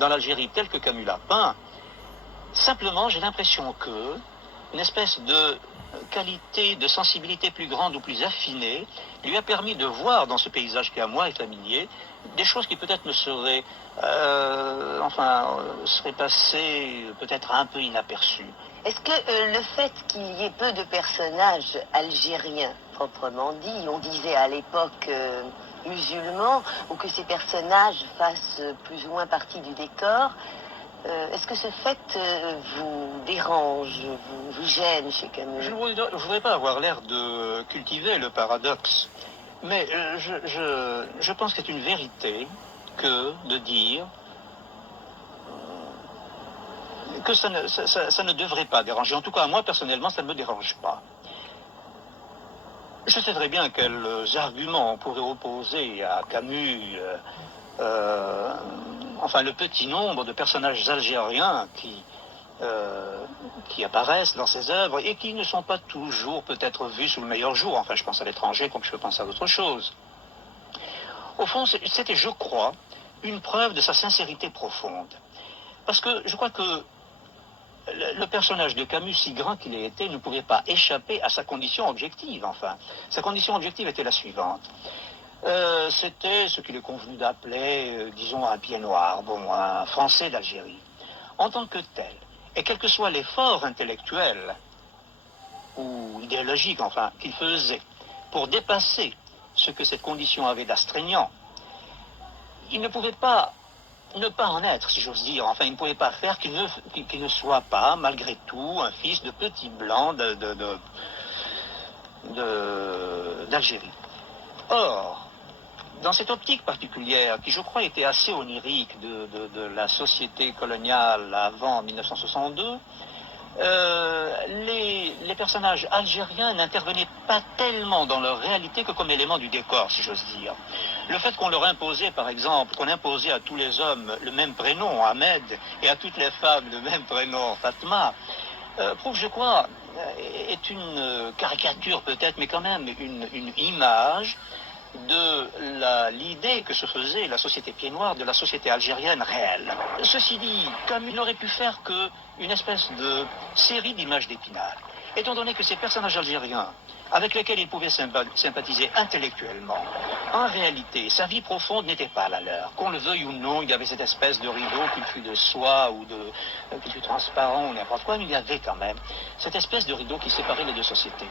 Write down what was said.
dans l'Algérie telle que Camus l'a peint. Simplement, j'ai l'impression que une espèce de qualité, de sensibilité plus grande ou plus affinée lui a permis de voir dans ce paysage qui à moi est familier des choses qui peut-être me seraient, seraient passées peut-être un peu inaperçues. Est-ce que le fait qu'il y ait peu de personnages algériens, proprement dit, on disait à l'époque musulmans, ou que ces personnages fassent plus ou moins partie du décor, est-ce que ce fait vous dérange, vous gêne chez Camus? Je ne voudrais pas avoir l'air de cultiver le paradoxe, mais je pense que c'est une vérité que de dire que ça ne devrait pas déranger. En tout cas, moi, personnellement, ça ne me dérange pas. Je sais très bien quels arguments on pourrait opposer à Camus, le petit nombre de personnages algériens qui apparaissent dans ses œuvres et qui ne sont pas toujours peut-être vus sous le meilleur jour. Enfin, je pense à l'étranger comme je peux penser à d'autres choses. Au fond, c'était, je crois, une preuve de sa sincérité profonde. Parce que je crois que le personnage de Camus, si grand qu'il ait été, ne pouvait pas échapper à sa condition objective, enfin. Sa condition objective était la suivante. C'était ce qu'il est convenu d'appeler, disons, un pied noir, un Français d'Algérie. En tant que tel, et quel que soit l'effort intellectuel ou idéologique, qu'il faisait pour dépasser ce que cette condition avait d'astreignant, il ne pouvait pas ne pas en être, si j'ose dire. Enfin, il ne pouvait pas faire qu'il ne soit pas, malgré tout, un fils de petit blanc d'Algérie. Or, dans cette optique particulière, qui je crois était assez onirique de la société coloniale avant 1962, les personnages algériens n'intervenaient pas tellement dans leur réalité que comme élément du décor, si j'ose dire. Le fait qu'on leur imposait, par exemple, qu'on imposait à tous les hommes le même prénom, Ahmed, et à toutes les femmes le même prénom, Fatma, prouve, je crois, est une caricature peut-être, mais quand même une image de l'idée que se faisait la société pied-noir de la société algérienne réelle. Ceci dit, Camus n'aurait pu faire qu'une espèce de série d'images d'Épinal. Étant donné que ces personnages algériens, avec lesquels il pouvait sympathiser intellectuellement, en réalité, sa vie profonde n'était pas la leur. Qu'on le veuille ou non, il y avait cette espèce de rideau, qu'il fût de soie ou qu'il fût transparent ou n'importe quoi, mais il y avait quand même cette espèce de rideau qui séparait les deux sociétés.